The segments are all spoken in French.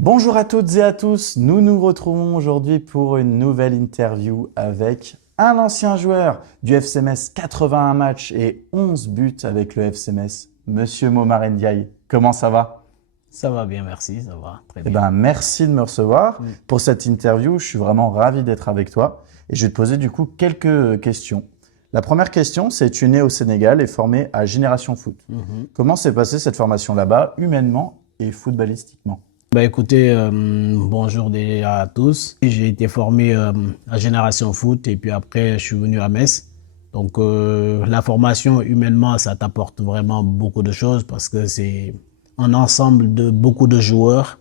Bonjour à toutes et à tous, nous nous retrouvons aujourd'hui pour une nouvelle interview avec un ancien joueur du FC Metz, 81 matchs et 11 buts avec le FC Metz, Monsieur Momar Ndiaye. Comment ça va? Ça va bien, merci, ça va très Eh bien. ben, merci de me recevoir Mm. pour cette interview. Je suis vraiment ravi d'être avec toi et je vais te poser du coup quelques questions. La première question, c'est tu es né au Sénégal et formé à Génération Foot. Comment s'est passée cette formation là-bas, humainement et footballistiquement? Bah écoutez, bonjour déjà à tous. J'ai été formé à Génération Foot et puis après je suis venu à Metz. Donc la formation humainement, ça t'apporte vraiment beaucoup de choses parce que c'est un ensemble de beaucoup de joueurs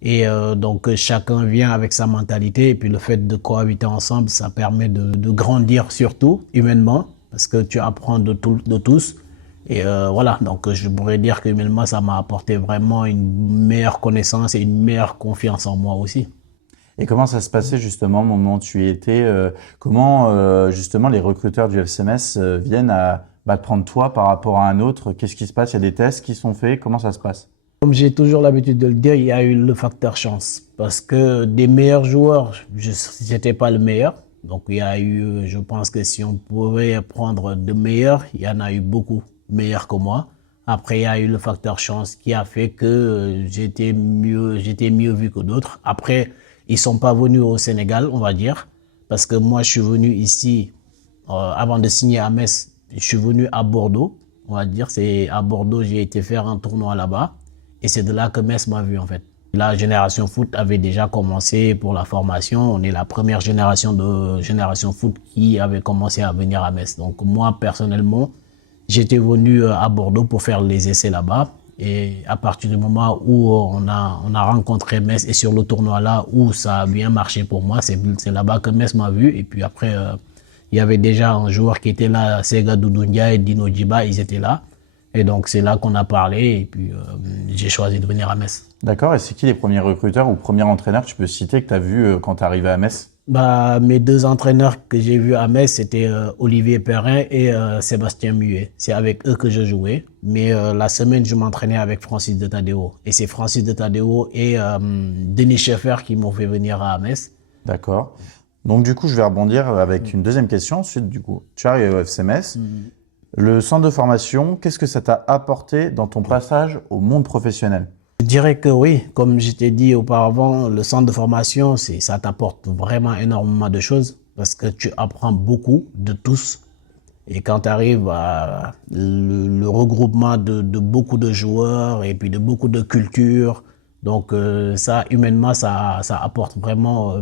et donc chacun vient avec sa mentalité et puis le fait de cohabiter ensemble, ça permet de grandir surtout humainement parce que tu apprends de tous. Et voilà, donc je pourrais dire que humainement, ça m'a apporté vraiment une meilleure connaissance et une meilleure confiance en moi aussi. Et comment ça se passait justement au moment où tu y étais comment justement les recruteurs du FC Metz viennent à te prendre toi par rapport à un autre? Qu'est-ce qui se passe? Il y a des tests qui sont faits? Comment ça se passe? Comme j'ai toujours l'habitude de le dire, il y a eu le facteur chance. Parce que des meilleurs joueurs, je n'étais pas le meilleur. Donc il y a eu, je pense que si on pouvait prendre de meilleurs, il y en a eu beaucoup meilleurs que moi. Après, il y a eu le facteur chance qui a fait que j'étais mieux vu que d'autres. Après, ils sont pas venus au Sénégal, on va dire. Parce que moi, je suis venu ici, avant de signer à Metz, je suis venu à Bordeaux. On va dire, c'est à Bordeaux, j'ai été faire un tournoi là-bas. Et c'est de là que Metz m'a vu, en fait. La génération foot avait déjà commencé pour la formation. On est la première génération de génération foot qui avait commencé à venir à Metz. Donc moi, personnellement, j'étais venu à Bordeaux pour faire les essais là-bas. Et à partir du moment où on a rencontré Metz et sur le tournoi là où ça a bien marché pour moi, c'est là-bas que Metz m'a vu. Et puis après, il y avait déjà un joueur qui était là, Sega Doudounia et Dino Djiba, ils étaient là. Et donc c'est là qu'on a parlé et puis j'ai choisi de venir à Metz. D'accord. Et c'est qui les premiers recruteurs ou premiers entraîneurs que tu peux citer que tu as vu quand tu es arrivé à Metz? Bah, mes deux entraîneurs que j'ai vus à Metz, c'était Olivier Perrin et Sébastien Muet. C'est avec eux que je jouais. Mais la semaine, je m'entraînais avec Francis de Tadeo. Et c'est Francis de Tadeo et Denis Schaeffer qui m'ont fait venir à Metz. D'accord. Donc du coup, je vais rebondir avec une deuxième question. Ensuite, du coup, tu arrives au FC Metz. Le centre de formation, qu'est-ce que ça t'a apporté dans ton passage au monde professionnel? Je dirais que oui, comme je t'ai dit auparavant, le centre de formation, ça t'apporte vraiment énormément de choses parce que tu apprends beaucoup de tous. Et quand tu arrives à le regroupement de beaucoup de joueurs et puis de beaucoup de cultures, donc ça, humainement, ça apporte vraiment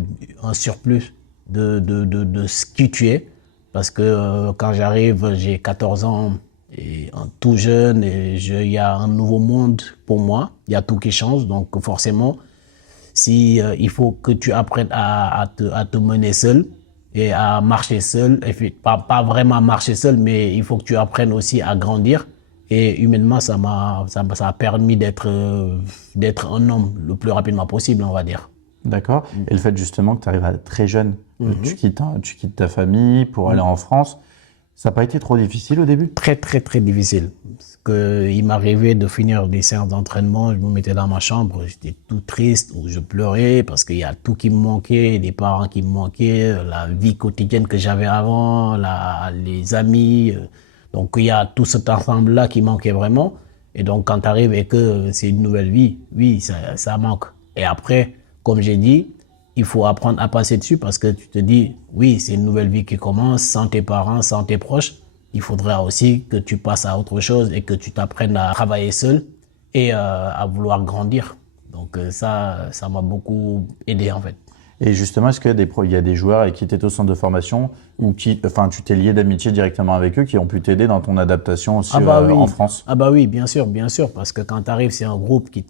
un surplus de ce qui tu es. Parce que quand j'arrive, j'ai 14 ans et tout jeune et il y a un nouveau monde pour moi. Il y a tout qui change. Donc forcément, si il faut que tu apprennes à te mener seul et à marcher seul, et puis, pas vraiment marcher seul, mais il faut que tu apprennes aussi à grandir. Et humainement, ça a permis d'être un homme le plus rapidement possible, on va dire. D'accord. Et le fait justement que tu arrives à être très jeune, tu quittes ta famille pour aller en France, ça n'a pas été trop difficile au début? Très, très, très difficile. Parce que il m'arrivait de finir des séances d'entraînement, je me mettais dans ma chambre, j'étais tout triste, ou je pleurais parce qu'il y a tout qui me manquait, les parents qui me manquaient, la vie quotidienne que j'avais avant, les amis. Donc il y a tout cet ensemble-là qui manquait vraiment. Et donc quand tu arrives et que c'est une nouvelle vie, oui, ça manque. Et après, comme j'ai dit, il faut apprendre à passer dessus parce que tu te dis, oui, c'est une nouvelle vie qui commence sans tes parents, sans tes proches. Il faudra aussi que tu passes à autre chose et que tu t'apprennes à travailler seul et à vouloir grandir. Donc ça m'a beaucoup aidé en fait. Et justement, est-ce qu'il y a des joueurs avec qui tu étais au centre de formation ou tu t'es lié d'amitié directement avec eux qui ont pu t'aider dans ton adaptation aussi Oui. en France? Ah bah oui, bien sûr, parce que quand tu arrives, c'est un groupe qui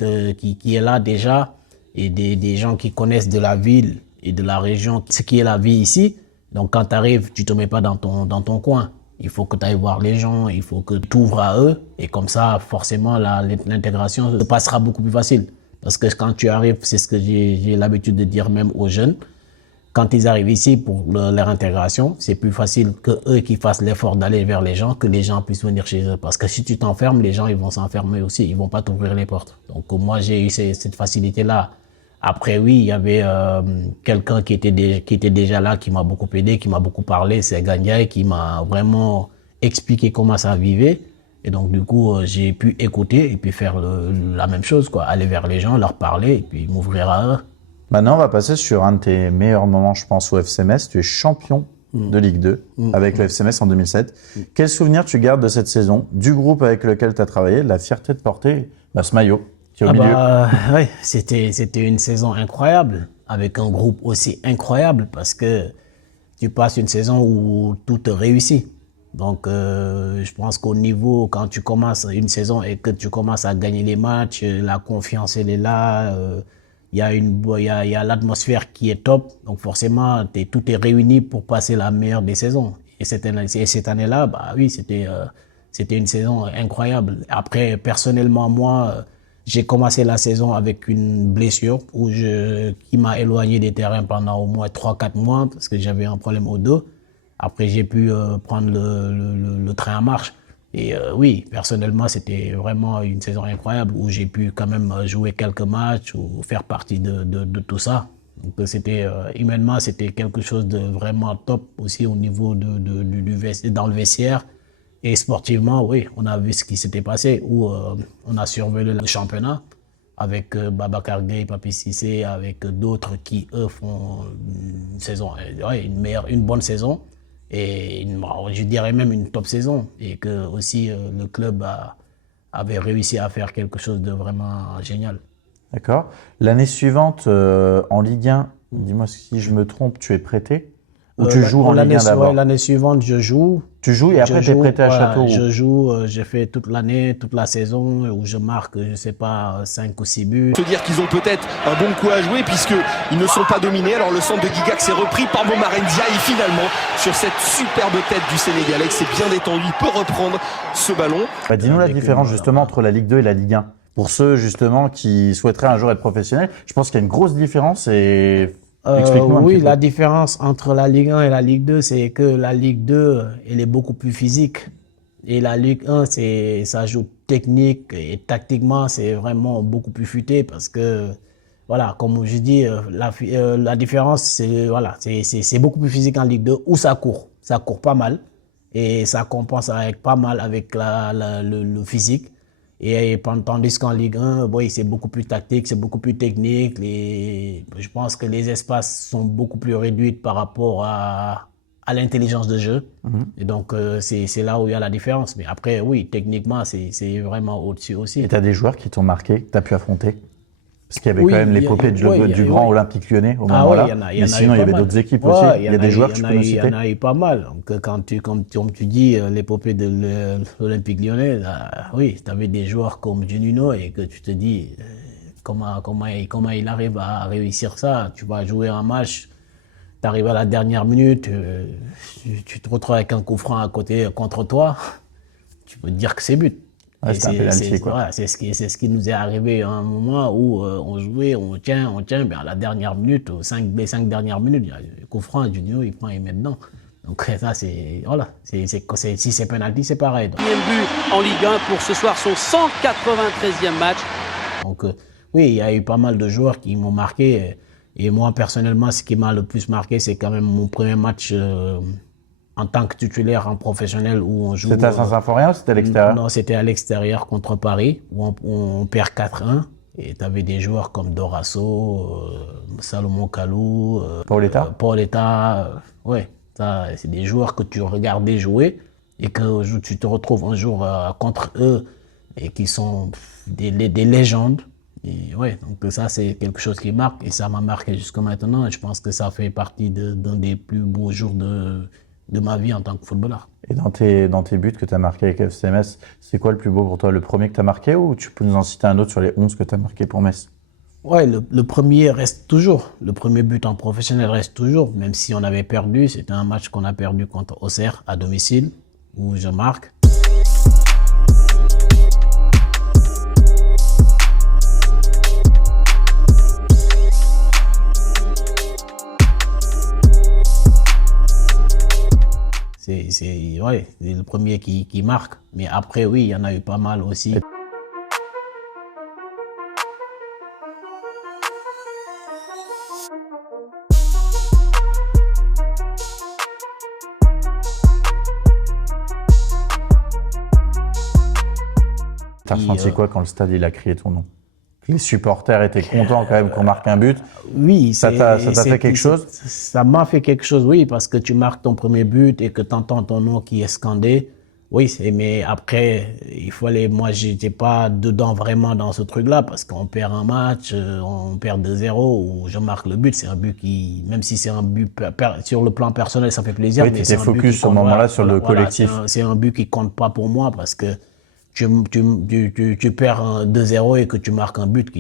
est là déjà et des gens qui connaissent de la ville et de la région, ce qui est la vie ici. Donc quand tu arrives, tu te mets pas dans ton coin. Il faut que tu ailles voir les gens, il faut que tu ouvres à eux. Et comme ça, forcément, l'intégration se passera beaucoup plus facile. Parce que quand tu arrives, c'est ce que j'ai l'habitude de dire même aux jeunes, quand ils arrivent ici pour leur intégration, c'est plus facile que eux qui fassent l'effort d'aller vers les gens, que les gens puissent venir chez eux. Parce que si tu t'enfermes, les gens ils vont s'enfermer aussi, ils vont pas t'ouvrir les portes. Donc moi j'ai eu cette facilité-là Après, oui, il y avait quelqu'un qui était déjà là, qui m'a beaucoup aidé, qui m'a beaucoup parlé, c'est Gandiaye, qui m'a vraiment expliqué comment ça vivait. Et donc, du coup, j'ai pu écouter et puis faire la même chose, quoi. Aller vers les gens, leur parler et puis m'ouvrir à eux. Maintenant, on va passer sur un de tes meilleurs moments, je pense, au FC Metz. Tu es champion de Ligue 2 avec le FC Metz en 2007. Quel souvenir tu gardes de cette saison, du groupe avec lequel tu as travaillé, de la fierté de porter ce maillot qui est au milieu? Ouais, c'était une saison incroyable, avec un groupe aussi incroyable, parce que tu passes une saison où tout te réussit. Donc, je pense qu'au niveau, quand tu commences une saison et que tu commences à gagner les matchs, la confiance, elle est là, il y a l'atmosphère qui est top. Donc, forcément, tout est réuni pour passer la meilleure des saisons. Et cette année-là, bah oui, c'était une saison incroyable. Après, personnellement, moi, j'ai commencé la saison avec une blessure qui m'a éloigné des terrains pendant au moins 3-4 mois parce que j'avais un problème au dos. Après, j'ai pu prendre le train en marche. Et oui, personnellement, c'était vraiment une saison incroyable où j'ai pu quand même jouer quelques matchs ou faire partie de tout ça. Donc, humainement, c'était quelque chose de vraiment top aussi au niveau dans le vestiaire. Et sportivement, oui, on a vu ce qui s'était passé où on a survolé le championnat avec Babacar Gueye, Papi Cissé, avec d'autres qui, eux, font une saison, une bonne saison. Et je dirais même une top saison. Et que aussi le club avait réussi à faire quelque chose de vraiment génial. D'accord. L'année suivante, en Ligue 1, dis-moi si je me trompe, tu es prêté ou tu joues en Ligue 1 d'abord? L'année suivante, je joue. Tu joues et après tu es prêté à Châteauroux. Je joue, j'ai fait toute l'année, toute la saison où je marque, je sais pas, 5 ou 6 buts. Se dire qu'ils ont peut-être un bon coup à jouer puisqu'ils ne sont pas dominés. Alors le centre de Guigac s'est repris par Momaren Ndiaye et finalement, sur cette superbe tête du Sénégalais qui s'est bien détendu, il peut reprendre ce ballon. Dis-nous la différence justement entre la Ligue 2 et la Ligue 1. Pour ceux justement qui souhaiteraient un jour être professionnels, je pense qu'il y a une grosse différence et explique-nous un petit peu. La différence entre la Ligue 1 et la Ligue 2, c'est que la Ligue 2, elle est beaucoup plus physique. Et la Ligue 1, ça joue technique et tactiquement, c'est vraiment beaucoup plus futé parce que, voilà, comme je dis, la différence, c'est beaucoup plus physique en Ligue 2 où ça court. Ça court pas mal et ça compense pas mal avec le physique. Et tandis qu'en Ligue 1, c'est beaucoup plus tactique, c'est beaucoup plus technique. Je pense que les espaces sont beaucoup plus réduits par rapport à l'intelligence de jeu. Et donc, c'est là où il y a la différence. Mais après, oui, techniquement, c'est vraiment au-dessus aussi. Et tu as des joueurs qui t'ont marqué, que tu as pu affronter? Parce qu'il y avait quand même l'épopée du grand Olympique Lyonnais au moment-là. Mais sinon, il y avait d'autres équipes aussi. Il y a des joueurs que tu peux nous citer? Il y en a eu pas mal. Donc, comme tu dis, l'épopée de l'Olympique Lyonnais, oui, tu avais des joueurs comme Juninho et que tu te dis comment il arrive à réussir ça. Tu vas jouer un match, tu arrives à la dernière minute, tu te retrouves avec un coup franc à côté contre toi, tu peux te dire que c'est but. Ouais, c'est un penalty, quoi. Voilà, c'est ce qui nous est arrivé à un moment où on jouait, on tient, mais à la dernière minute, les 5 dernières minutes, il y a le coup franc, Juninho, il prend, il met dedans. Donc ça, si c'est penalty, c'est pareil. Donc. Deuxième but en Ligue 1 pour ce soir, son 193e match. Donc oui, il y a eu pas mal de joueurs qui m'ont marqué. Et moi, personnellement, ce qui m'a le plus marqué, c'est quand même mon premier match en tant que titulaire en professionnel où on joue. C'était à Saint-Symphorien ou c'était à l'extérieur? Non, c'était à l'extérieur contre Paris où on perd 4-1. Et tu avais des joueurs comme Dorasso, Salomon Kalou, Paoletta. Ouais, ça, c'est des joueurs que tu regardais jouer et que tu te retrouves un jour contre eux et qui sont des légendes. Et ouais, donc ça, c'est quelque chose qui marque et ça m'a marqué jusqu'à maintenant. Et je pense que ça fait partie d'un des plus beaux jours de ma vie en tant que footballeur. Et dans tes buts que tu as marqués avec FC Metz, c'est quoi le plus beau pour toi? Le premier que tu as marqué ou tu peux nous en citer un autre sur les 11 que tu as marqués pour Metz? Ouais, le premier reste toujours. Le premier but en professionnel reste toujours. Même si on avait perdu, c'était un match qu'on a perdu contre Auxerre à domicile où je marque. C'est le premier qui marque. Mais après, oui, il y en a eu pas mal aussi. T'as ressenti quoi quand le stade il a crié ton nom? Les supporters étaient contents quand même qu'on marque un but. Oui, Ça t'a fait quelque chose? Ça m'a fait quelque chose, oui, parce que tu marques ton premier but et que tu entends ton nom qui est scandé. Oui, mais après, moi, j'étais pas dedans vraiment dans ce truc-là parce qu'on perd un match, on perd 2-0 ou je marque le but. C'est un but qui, même si c'est un but sur le plan personnel, ça fait plaisir. Oui, mais tu c'est étais un but focus qui au compte, moment-là sur le collectif. C'est un but qui compte pas pour moi parce que tu perds un 2-0 et que tu marques un but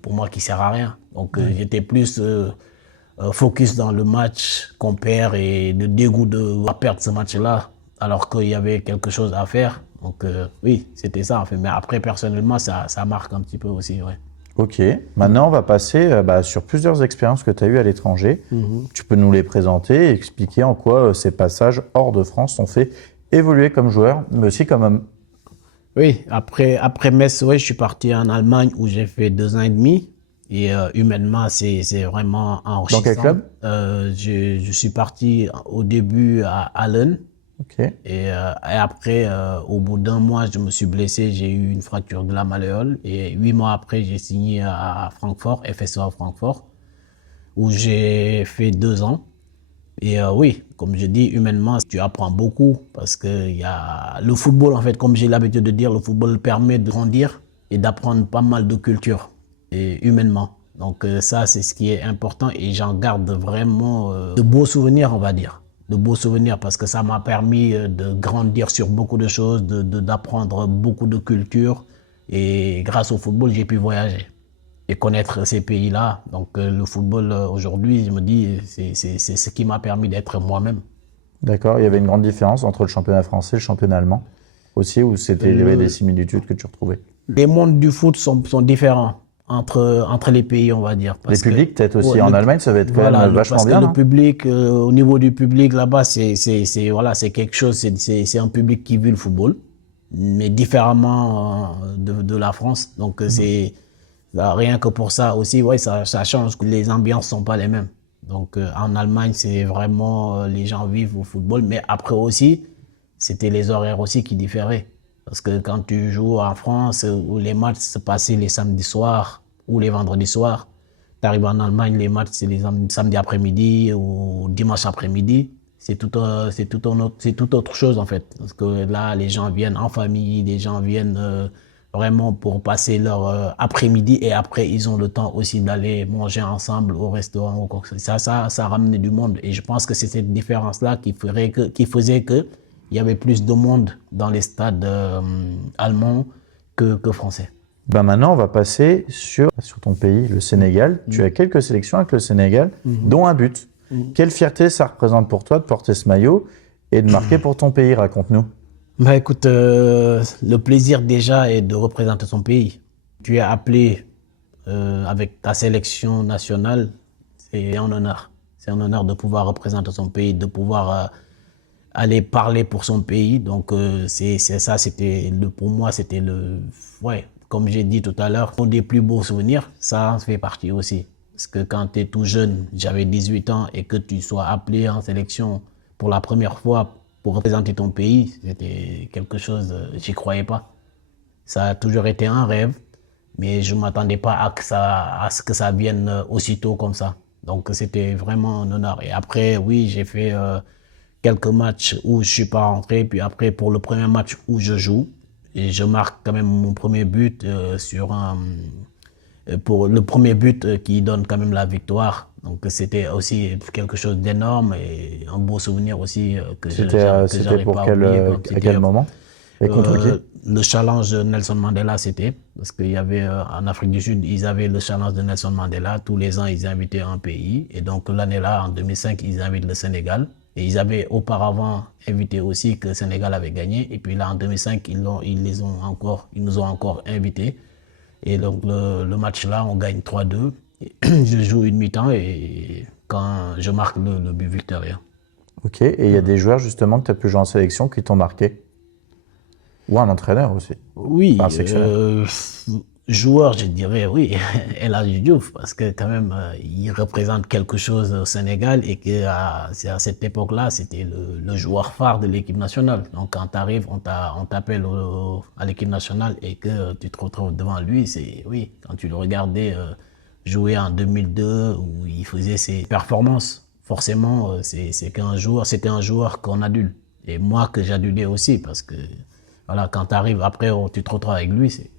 pour moi, qui sert à rien. Donc, j'étais plus focus dans le match qu'on perd et le dégoût de perdre ce match-là, alors qu'il y avait quelque chose à faire. Donc, oui, c'était ça, en fait. Mais après, personnellement, ça marque un petit peu aussi, ouais. Ok, maintenant on va passer sur plusieurs expériences que tu as eues à l'étranger. Tu peux nous les présenter et expliquer en quoi ces passages hors de France t'ont fait évoluer comme joueur, mais aussi comme homme. Oui, après Metz, ouais, je suis parti en Allemagne où j'ai fait 2 ans et demi. Et humainement, c'est vraiment enrichissant. Dans quel club? Je suis parti au début à Allen. Ok. Et après, au bout d'1 mois, je me suis blessé. J'ai eu une fracture de la malléole. Et 8 mois après, j'ai signé à Francfort, FSO à Francfort, où j'ai fait 2 ans. Et oui, comme je dis, humainement, tu apprends beaucoup parce que le football, en fait, comme j'ai l'habitude de dire, le football permet de grandir et d'apprendre pas mal de culture, et humainement. Donc ça, c'est ce qui est important et j'en garde vraiment de beaux souvenirs, on va dire. De beaux souvenirs parce que ça m'a permis de grandir sur beaucoup de choses, d'apprendre beaucoup de culture. Et grâce au football, j'ai pu voyager et connaître ces pays-là. Donc le football, aujourd'hui, je me dis, c'est ce qui m'a permis d'être moi-même. D'accord, il y avait une grande différence entre le championnat français et le championnat allemand aussi, où il y avait des similitudes que tu retrouvais? Les mondes du foot sont différents entre les pays, on va dire. Les publics, peut-être aussi en Allemagne, ça va être quand même vachement bien. Parce que le public, au niveau du public là-bas, c'est quelque chose, c'est un public qui vit le football, mais différemment de la France. Donc rien que pour ça aussi, ouais, ça change. Les ambiances sont pas les mêmes. Donc en Allemagne, c'est vraiment les gens vivent au football, mais après aussi, c'était les horaires aussi qui différaient. Parce que quand tu joues en France, où les matchs se passaient les samedis soirs ou les vendredis soirs, tu arrives en Allemagne, les matchs c'est les samedis après-midi ou dimanche après-midi. C'est tout autre chose en fait. Parce que là, les gens viennent en famille, les gens viennent vraiment pour passer leur après-midi et après, ils ont le temps aussi d'aller manger ensemble au restaurant ou quoi que ce soit. Ça ramenait du monde. Et je pense que c'est cette différence-là qui faisait que il y avait plus de monde dans les stades allemands que français. Maintenant, on va passer sur ton pays, le Sénégal. Tu as quelques sélections avec le Sénégal, dont un but. Quelle fierté ça représente pour toi de porter ce maillot et de marquer pour ton pays? Raconte-nous. Écoute, le plaisir déjà est de représenter son pays. Tu es appelé avec ta sélection nationale, c'est un honneur. C'est un honneur de pouvoir représenter son pays, de pouvoir aller parler pour son pays. Donc pour moi, c'était comme j'ai dit tout à l'heure, un des plus beaux souvenirs, ça en fait partie aussi. Parce que quand tu es tout jeune, j'avais 18 ans, et que tu sois appelé en sélection pour la première fois pour représenter ton pays, c'était quelque chose, j'y croyais pas. Ça a toujours été un rêve, mais je m'attendais pas à ce que ça vienne aussitôt comme ça. Donc c'était vraiment un honneur. Et après, oui, j'ai fait quelques matchs où je suis pas rentré, puis après pour le premier match où je joue, et je marque quand même mon premier but pour le premier but qui donne quand même la victoire. Donc c'était aussi quelque chose d'énorme et un beau souvenir aussi que C'était pour quel moment et contre qui? Le challenge de Nelson Mandela, c'était parce qu'il y avait en Afrique du Sud, ils avaient le challenge de Nelson Mandela. Tous les ans, ils invitaient un pays. Et donc l'année-là, en 2005, ils invitent le Sénégal. Et ils avaient auparavant invité aussi que le Sénégal avait gagné. Et puis là, en 2005, ils nous ont encore invités. Et donc le match-là, on gagne 3-2. Je joue une mi-temps et quand je marque le but victorieux. Ok, et il y a des joueurs justement que tu as pu jouer en sélection qui t'ont marqué? Ou un entraîneur aussi? Oui, joueur, je dirais oui, El Hadji Diouf, parce que quand même, il représente quelque chose au Sénégal et que à cette époque-là, c'était le joueur phare de l'équipe nationale. Donc quand tu arrives, on t'appelle à l'équipe nationale et que tu te retrouves devant lui, c'est oui, quand tu le regardais jouer en 2002 où il faisait ses performances, forcément, c'était un joueur qu'on adule. Et moi que j'adulais aussi, parce que voilà, quand tu arrives après, tu te retrouves avec lui, c'est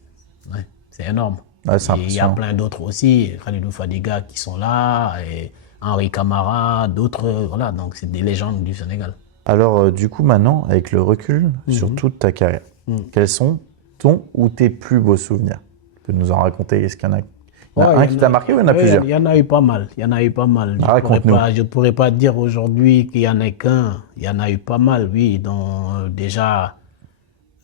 énorme. Ouais, c'est Et il y a plein d'autres aussi, Khalidou Fadiga qui sont là, et Henri Camara, d'autres, voilà, donc c'est des légendes du Sénégal. Alors, du coup, maintenant, avec le recul sur toute ta carrière, quels sont ton ou tes plus beaux souvenirs? Tu peux nous en raconter? Est-ce qu'il y en a, un qui t'a marqué ou il y en a plusieurs? Il y en a eu pas mal. Il y en a eu pas mal. Raconte-nous. Je pourrais pas dire aujourd'hui qu'il y en a qu'un. Il y en a eu pas mal, oui. Donc, déjà,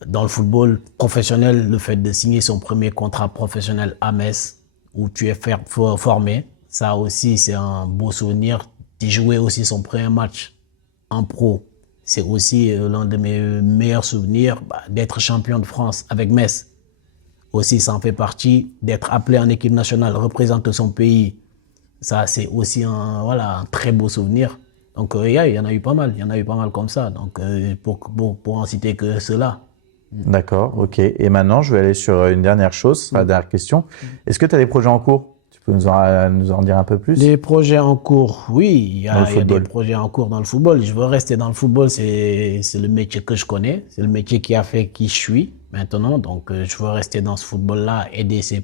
dans le football professionnel, le fait de signer son premier contrat professionnel à Metz, où tu es formé, ça aussi, c'est un beau souvenir. De jouer aussi son premier match en pro, c'est aussi l'un de mes meilleurs souvenirs, d'être champion de France avec Metz. Aussi, ça en fait partie, d'être appelé en équipe nationale, représenter son pays. Ça, c'est aussi un très beau souvenir. Donc, il y en a eu pas mal. Il y en a eu pas mal comme ça. Donc, pour en citer que cela. D'accord, ok. Et maintenant, je vais aller sur une dernière chose, la dernière question. Est-ce que tu as des projets en cours? Tu peux nous en dire un peu plus? Des projets en cours, oui. Il y a des football. projets en cours dans le football. Je veux rester dans le football, c'est le métier que je connais. C'est le métier qui a fait qui je suis maintenant. Donc, je veux rester dans ce football-là, aider les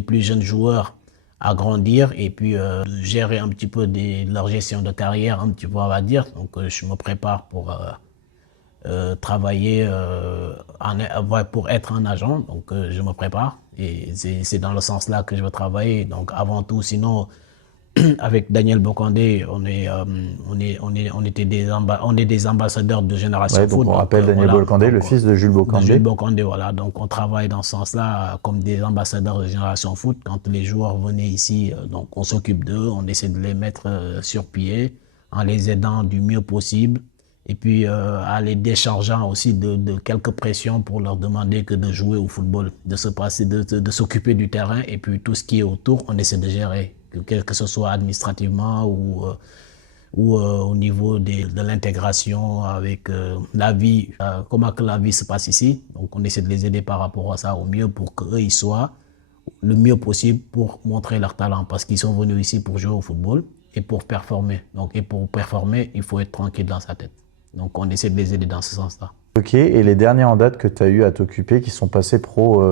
plus jeunes joueurs à grandir et puis gérer un petit peu leur gestion de carrière, un petit peu, on va dire. Donc, je me prépare pour travailler pour être un agent, donc je me prépare et c'est dans le sens là que je veux travailler. Donc avant tout, sinon avec Daniel Bokandé, on est des ambassadeurs de Génération Ouais, Foot. donc on rappelle Daniel Bokandé, le fils de Jules Bokandé. Jules Bokandé, voilà. Donc on travaille dans ce sens-là comme des ambassadeurs de Génération Foot. Quand les joueurs venaient ici, donc on s'occupe d'eux, on essaie de les mettre sur pied en les aidant du mieux possible. Et puis à les déchargeant aussi de quelques pressions pour leur demander que de jouer au football, de s'occuper du terrain et puis tout ce qui est autour, on essaie de gérer, que ce soit administrativement ou au niveau de l'intégration avec la vie, comment que la vie se passe ici. Donc on essaie de les aider par rapport à ça au mieux pour qu'eux ils soient le mieux possible pour montrer leur talent parce qu'ils sont venus ici pour jouer au football et pour performer. Donc et pour performer, il faut être tranquille dans sa tête. Donc, on essaie de les aider dans ce sens-là. Ok, et les derniers en date que tu as eu à t'occuper, qui sont passés pro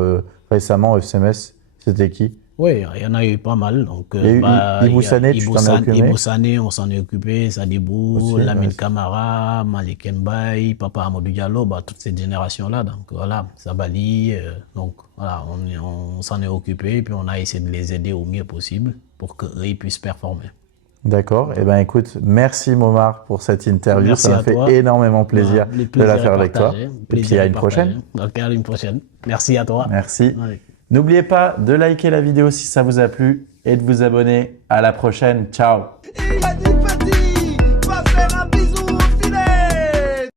récemment au FCMS, c'était qui? Oui, il y en a eu pas mal. Donc, il y a eu Ibou Sané, tu t'en as occupé? Ibou Sané, on s'en est occupé, Sadibou, Lamine Camara, Malik Mbaye, Papa Amadou Diallo, toute cette génération-là. Donc, voilà, Sabali. Donc, voilà, on s'en est occupé, puis on a essayé de les aider au mieux possible pour qu'eux puissent performer. D'accord. Eh bien, écoute, merci Momar pour cette interview. Merci ça m'a fait énormément plaisir de la faire avec toi. Et puis, à une prochaine. Ok, à une prochaine. Merci à toi. Merci. Ouais. N'oubliez pas de liker la vidéo si ça vous a plu et de vous abonner. À la prochaine. Ciao.